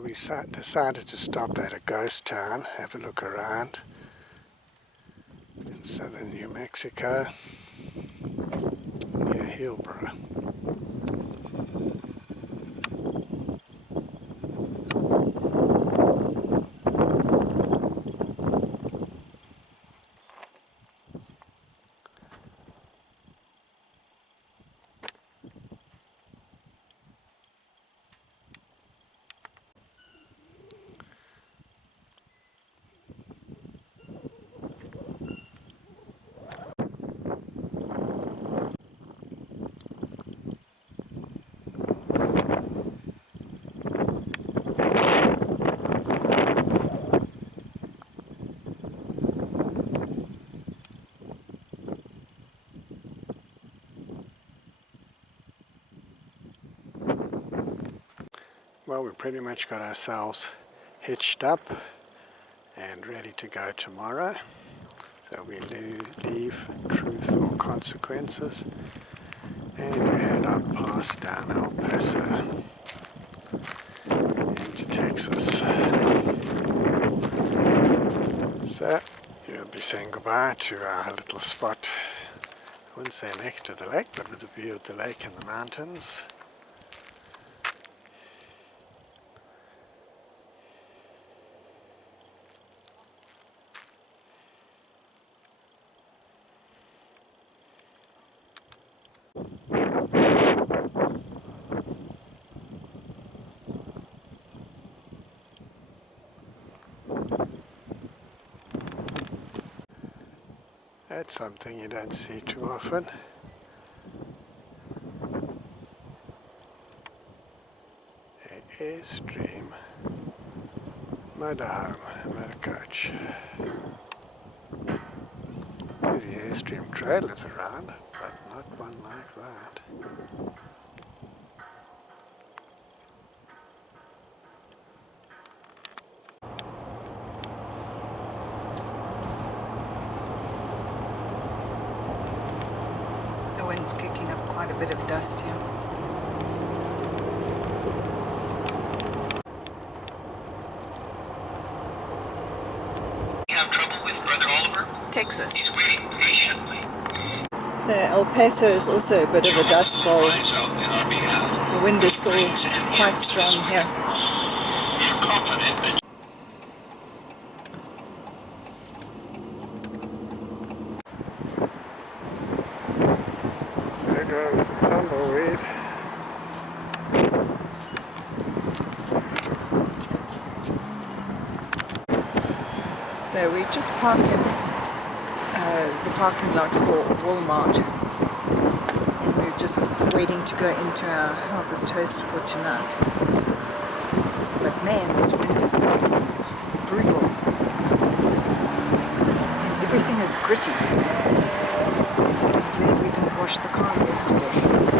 So we decided to stop at a ghost town, have a look around in southern New Mexico, near Hillsboro. Well, we pretty much got ourselves hitched up and ready to go tomorrow. So we leave Truth or Consequences and we head on past down El Paso into Texas. So you'll be saying goodbye to our little spot, I wouldn't say next to the lake, but with a view of the lake and the mountains. That's something you don't see too often. An Airstream motorhome, motor coach. There's the Airstream trailers around, but not one like that. The wind's kicking up quite a bit of dust here. You have trouble with Brother Oliver? Texas. He's waiting patiently. So El Paso is also a bit of a dust bowl. Rise up in our behalf. The wind is still quite strong here. We're confident that There goes the tumbleweed. So we've just parked in the parking lot for Walmart. And we're just waiting to go into our Harvest Host for tonight. But man, this wind is brutal. And everything is gritty. I'm glad we didn't wash the car yesterday.